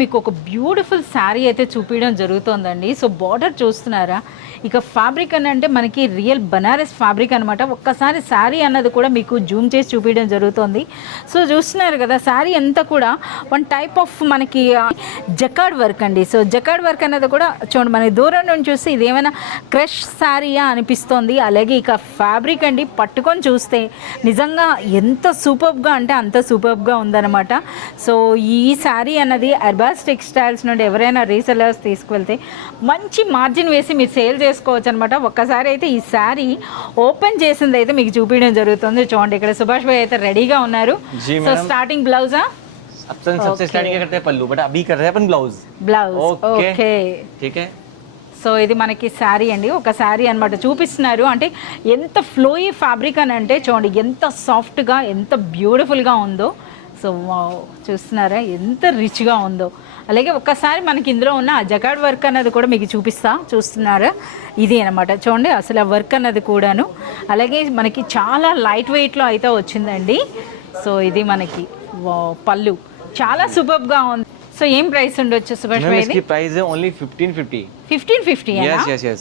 మీకు ఒక బ్యూటిఫుల్ శారీ అయితే చూపించడం జరుగుతుందండి. సో బార్డర్ చూస్తున్నారా, ఇక ఫ్యాబ్రిక్ అని అంటే మనకి రియల్ బనారస్ ఫ్యాబ్రిక్ అనమాట. ఒక్కసారి శారీ అన్నది కూడా మీకు జూమ్ చేసి చూపించడం జరుగుతుంది. సో చూస్తున్నారు కదా, శారీ అంతా కూడా వన్ టైప్ ఆఫ్ మనకి జకార్డ్ వర్క్ అండి. సో జకార్డ్ వర్క్ అన్నది కూడా చూడండి, మనకి దూరం నుంచి చూస్తే ఇది ఏమైనా క్రష్ శారీయా అనిపిస్తుంది. అలాగే ఇక ఫ్యాబ్రిక్ అండి, పట్టుకొని చూస్తే నిజంగా ఎంత సూపర్గా అంటే అంత సూపర్గా ఉందన్నమాట. సో ఈ శారీ అన్నది అర్బాస్ టెక్స్టైల్స్ నుండి ఎవరైనా రీసెలర్స్ తీసుకువెళ్తే మంచి మార్జిన్ వేసి మీరు సేల్ చేసుకోవచ్చు అనమాట. ఒక్కసారి అయితే ఈ శారీ ఓపెన్ చేసింది అయితే మీకు చూపించడం జరుగుతుంది. చూడండి, ఇక్కడ సుభాష్ భాయ్ అయితే రెడీగా ఉన్నారు. సో స్టార్టింగ్ బ్లౌజా सबसे स्टार्टिंग क्या करते हैं पल्लू, बट अभी कर रहे हैं अपन ब्लाउज. ఓకే, ठीक है. సో ఇది మనకి శారీ అండి, ఒక శారీ అనమాట చూపిస్తున్నారు. అంటే ఎంత ఫ్లోయీ ఫ్యాబ్రిక్ అని అంటే చూడండి, ఎంత సాఫ్ట్గా ఎంత బ్యూటిఫుల్గా ఉందో. సో చూస్తున్నారా ఎంత రిచ్గా ఉందో. అలాగే ఒక్కసారి మనకి ఇందులో ఉన్న ఆ జకార్డ్ వర్క్ అన్నది కూడా మీకు చూస్తున్నారా, ఇది అనమాట. చూడండి అసలు ఆ వర్క్ అన్నది కూడాను. అలాగే మనకి చాలా లైట్ వెయిట్లో అయితే వచ్చిందండి. సో ఇది మనకి పళ్ళు చాలా సూపర్గా ఉంది. సో ఏం ప్రైస్ ఉండొచ్చు సుభాష్ భాయ్? इसकी प्राइस है ओनली 1550. 1550. Yes yes yes.